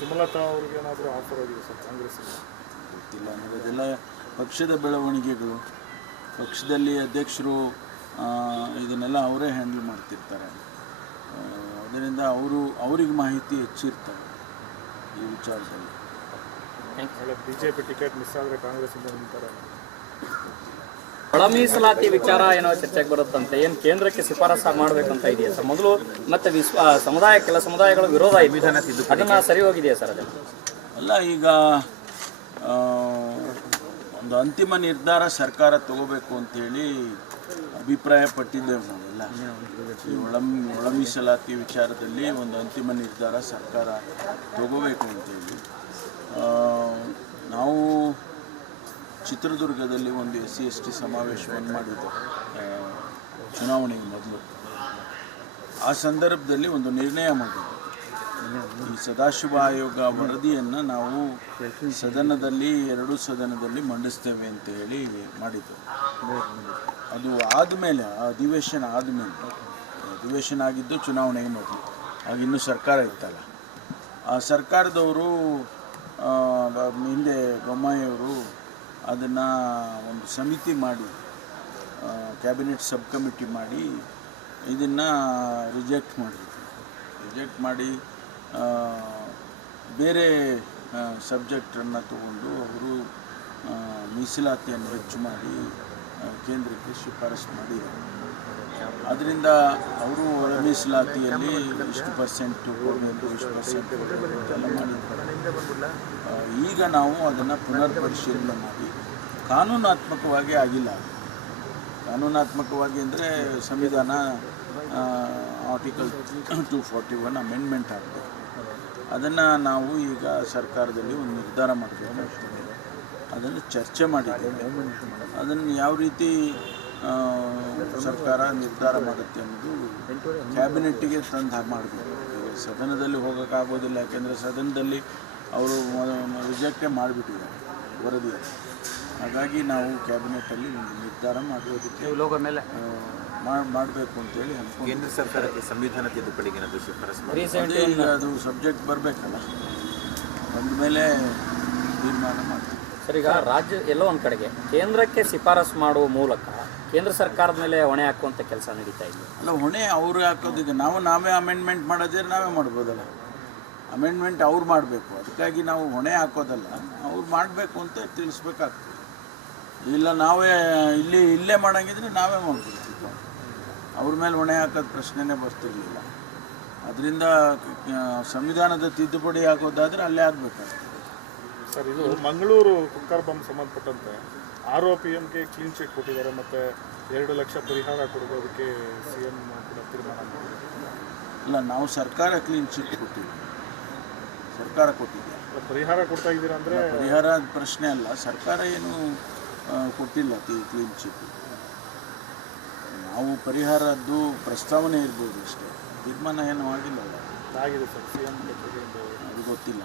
ಸುಮಲತಾ ಅವ್ರಿಗೆ ಏನಾದರೂ ಆಫರ್ ಆಗಿದೆ ಸರ್ ಕಾಂಗ್ರೆಸ್? ಗೊತ್ತಿಲ್ಲ ನನಗೆ. ಅದೆಲ್ಲ ಪಕ್ಷದ ಬೆಳವಣಿಗೆಗಳು, ಪಕ್ಷದಲ್ಲಿ ಅಧ್ಯಕ್ಷರು ಇದನ್ನೆಲ್ಲ ಅವರೇ ಹ್ಯಾಂಡಲ್ ಮಾಡ್ತಿರ್ತಾರೆ. ಅದರಿಂದ ಅವ್ರಿಗೆ ಮಾಹಿತಿ ಹೆಚ್ಚಿರ್ತವೆ ಈ ವಿಚಾರದಲ್ಲಿ. ಬಿಜೆಪಿ ಟಿಕೆಟ್ ಮಿಸ್ ಆದರೆ ಕಾಂಗ್ರೆಸ್ಸಿಂದ ನಿಂತಾರೆ. ಒಳ ಮೀಸಲಾತಿ ವಿಚಾರ ಏನೋ ಚರ್ಚೆಗೆ ಬರುತ್ತಂತೆ. ಏನು ಕೇಂದ್ರಕ್ಕೆ ಶಿಫಾರಸು ಮಾಡಬೇಕಂತ ಇದೆಯಾ ಸರ್? ಮೊದಲು ಮತ್ತೆ ಕೆಲ ಸಮುದಾಯಗಳ ವಿರೋಧ ಇದೆ, ಅದನ್ನು ಸರಿ ಹೋಗಿದೆಯಾ ಸರ್? ಅದನ್ನು ಅಲ್ಲ, ಈಗ ಒಂದು ಅಂತಿಮ ನಿರ್ಧಾರ ಸರ್ಕಾರ ತಗೋಬೇಕು ಅಂತೇಳಿ ಅಭಿಪ್ರಾಯ ಪಟ್ಟಿದ್ದೇವೆ ನಾವೆಲ್ಲ. ಈ ಒಳ ಮೀಸಲಾತಿ ವಿಚಾರದಲ್ಲಿ ಒಂದು ಅಂತಿಮ ನಿರ್ಧಾರ ಸರ್ಕಾರ ತಗೋಬೇಕು ಅಂತೇಳಿ ನಾವು ಚಿತ್ರದುರ್ಗದಲ್ಲಿ ಒಂದು SC/ST ಸಮಾವೇಶವನ್ನು ಮಾಡಿದ್ದೆ ಚುನಾವಣೆಗೆ ಮೊದಲು. ಆ ಸಂದರ್ಭದಲ್ಲಿ ಒಂದು ನಿರ್ಣಯ ಮಾಡಿದ್ದೆ. ಈ ಸದಾಶಿವ ಆಯೋಗ ವರದಿಯನ್ನು ನಾವು ಸದನದಲ್ಲಿ, ಎರಡೂ ಸದನದಲ್ಲಿ ಮಂಡಿಸ್ತೇವೆ ಅಂತ ಹೇಳಿ ಮಾಡಿದ್ದು. ಅದು ಆದಮೇಲೆ, ಆ ಅಧಿವೇಶನ ಆದಮೇಲೆ, ಅಧಿವೇಶನ ಆಗಿದ್ದು ಚುನಾವಣೆಗೆ ಮೊದಲು, ಆಗ ಇನ್ನೂ ಸರ್ಕಾರ ಇತ್ತಲ್ಲ, ಆ ಸರ್ಕಾರದವರು ಹಿಂದೆ ಬೊಮ್ಮಾಯಿಯವರು ಅದನ್ನು ಒಂದು ಸಮಿತಿ ಮಾಡಿ, ಕ್ಯಾಬಿನೆಟ್ ಸಬ್ ಕಮಿಟಿ ಮಾಡಿ ಇದನ್ನು ರಿಜೆಕ್ಟ್ ಮಾಡಿ ಬೇರೆ ಸಬ್ಜೆಕ್ಟನ್ನು ತಗೊಂಡು ಅವರು ಮೀಸಲಾತಿಯನ್ನು ಹೆಚ್ಚು ಮಾಡಿ ಕೇಂದ್ರಕ್ಕೆ ಶಿಫಾರಸು ಮಾಡಿದ್ದಾರೆ. ಆದ್ದರಿಂದ ಅವರು ಒಳ ಮೀಸಲಾತಿಯಲ್ಲಿ ಇಷ್ಟು ಪರ್ಸೆಂಟು ಕೊಡಬೇಕು, ಇಷ್ಟು ಪರ್ಸೆಂಟ್ ಕೊಡಬೇಕು ಅಂತೆಲ್ಲ ಮಾಡಿದ್ದಾರೆ. ಈಗ ನಾವು ಅದನ್ನು ಪುನರ್ ಪರಿಶೀಲನೆ ಮಾಡಿ, ಕಾನೂನಾತ್ಮಕವಾಗಿ ಆಗಿಲ್ಲ. ಕಾನೂನಾತ್ಮಕವಾಗಿ ಅಂದರೆ ಸಂವಿಧಾನ ಆರ್ಟಿಕಲ್ 241 ಅಮೆಂಡ್ಮೆಂಟ್ ಆಗಬೇಕು. ಅದನ್ನು ನಾವು ಈಗ ಸರ್ಕಾರದಲ್ಲಿ ಒಂದು ನಿರ್ಧಾರ ಮಾಡಬೇಕಾಗ್ತದೆ. ಅದನ್ನು ಚರ್ಚೆ ಮಾಡಿದ್ದೇವೆ. ಅದನ್ನು ಯಾವ ರೀತಿ ಸರ್ಕಾರ ನಿರ್ಧಾರ ಮಾಡುತ್ತೆ ಅನ್ನೋದು ಕ್ಯಾಬಿನೆಟ್ಟಿಗೆ ತಂದು ಮಾಡಬೇಕು. ಸದನದಲ್ಲಿ ಹೋಗೋಕ್ಕಾಗೋದಿಲ್ಲ, ಯಾಕೆಂದರೆ ಸದನದಲ್ಲಿ ಅವರು ರಿಜೆಕ್ಟೇ ಮಾಡಿಬಿಟ್ಟಿದ್ದಾರೆ ವರದಿಯನ್ನು. ಹಾಗಾಗಿ ನಾವು ಕ್ಯಾಬಿನೆಟ್ಟಲ್ಲಿ ಒಂದು ನಿರ್ಧಾರ ಮಾಡೋದಕ್ಕೆ ಮಾಡಬೇಕು ಅಂತೇಳಿ ಅನ್ಕೊಂಡು. ಕೇಂದ್ರ ಸರ್ಕಾರಕ್ಕೆ ಸಂವಿಧಾನ ತಿದ್ದುಪಡಿಗೆ ಈಗ ಅದು ಸಬ್ಜೆಕ್ಟ್ ಬರಬೇಕಲ್ಲ, ಬಂದ ಮೇಲೆ ತೀರ್ಮಾನ ಮಾಡ್ತೀವಿ. ಸರ್, ಈಗ ರಾಜ್ಯ ಎಲ್ಲೋ ಒಂದು ಕಡೆಗೆ ಕೇಂದ್ರಕ್ಕೆ ಶಿಫಾರಸು ಮಾಡುವ ಮೂಲಕ ಕೇಂದ್ರ ಸರ್ಕಾರದ ಮೇಲೆ ಹೊಣೆ ಹಾಕುವಂಥ ಕೆಲಸ ನಡೀತಾ ಇದೆ. ಅಲ್ಲ, ಹೊಣೆ ಅವರು ಹಾಕೋದೀಗ ನಾವೇ ಅಮೆಂಡ್ಮೆಂಟ್ ಮಾಡೋದ್ರೆ ನಾವೇ ಮಾಡ್ಬೋದಲ್ಲ. ಅಮೆಂಡ್ಮೆಂಟ್ ಅವ್ರು ಮಾಡಬೇಕು, ಅದಕ್ಕಾಗಿ ನಾವು ಹೊಣೆ ಹಾಕೋದಲ್ಲ, ಅವ್ರು ಮಾಡಬೇಕು ಅಂತ ತಿಳಿಸ್ಬೇಕಾಗ್ತದೆ. ಇಲ್ಲ ನಾವೇ ಇಲ್ಲೇ ಮಾಡೋಂಗಿದ್ರೆ ನಾವೇ ಮಾಡ್ಬಿಡ್ತೀವಿ. ಅವ್ರ ಮೇಲೆ ಹೊಣೆ ಹಾಕೋದು ಪ್ರಶ್ನೆನೇ ಬರ್ತಿರಲಿಲ್ಲ. ಅದರಿಂದ ಸಂವಿಧಾನದ ತಿದ್ದುಪಡಿ ಹಾಕೋದಾದರೆ ಅಲ್ಲೇ ಆಗಬೇಕಾಗ್ತದೆ. ಸರ್, ಇದು ಮಂಗಳೂರು ಕುಕ್ಕರ್ ಬಾಂಬ್ ಸಂಬಂಧಪಟ್ಟಂತೆ ಆರೋಪಿಎಂಗೆ ಕ್ಲೀನ್ ಚಿಟ್ ಕೊಟ್ಟಿದ್ದಾರೆ, ಮತ್ತು 2 ಲಕ್ಷ ಪರಿಹಾರ ಕೊಡೋದಕ್ಕೆ CM ಕೂಡ ತೀರ್ಮಾನ ಮಾಡಿದ್ದಾರೆ. ಇಲ್ಲ, ನಾವು ಸರ್ಕಾರ ಕ್ಲೀನ್ ಚಿಟ್ ಕೊಟ್ಟಿದ್ದೀವಿ. ಸರ್ಕಾರ ಕೊಟ್ಟಿದೆ. ಪರಿಹಾರ ಕೊಡ್ತಾ ಇದ್ದೀರಾ ಅಂದರೆ? ಪರಿಹಾರ ಪ್ರಶ್ನೆ ಅಲ್ಲ, ಸರ್ಕಾರ ಏನು ಕೊಟ್ಟಿಲ್ಲ ಕ್ಲೀನ್ ಚಿಟ್. ನಾವು ಪರಿಹಾರದ್ದು ಪ್ರಸ್ತಾವನೆ ಇರ್ಬೋದು ಅಷ್ಟೇ, ತೀರ್ಮಾನ ಏನೂ ಆಗಿಲ್ಲಲ್ಲ. ಆಗಿದೆ ಸರ್, CM ಅದು ಗೊತ್ತಿಲ್ಲ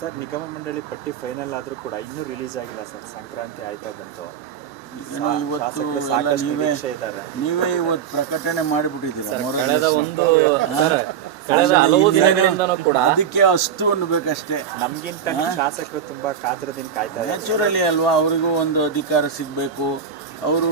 ಸರ್. ನಿಗಮ ಮಂಡಳಿ ಪಟ್ಟಿ ಫೈನಲ್ ಆದರೂ ಕೂಡ ಇನ್ನೂ ರಿಲೀಸ್ ಆಗಿಲ್ಲ ಸರ್. ಸಂಕ್ರಾಂತಿ ಆಯ್ತಾ ಬಂತು, ಏನೋ ಇವತ್ತು ಎಲ್ಲ ನೀವೇ ಇವತ್ತು ಪ್ರಕಟಣೆ ಮಾಡಿಬಿಟ್ಟಿದ್ದೀರಾ. ಅದಕ್ಕೆ ಅಷ್ಟು ಅನ್ಬೇಕಷ್ಟೇ. ನಮಗಿಂತ ಶಾಸಕರು ತುಂಬ ಕಾತರದಿಂದ ಕಾಯ್ತಾರೆ. ನ್ಯಾಚುರಲಿ ಅಲ್ವಾ, ಅವರಿಗೂ ಒಂದು ಅಧಿಕಾರ ಸಿಗಬೇಕು. ಅವರು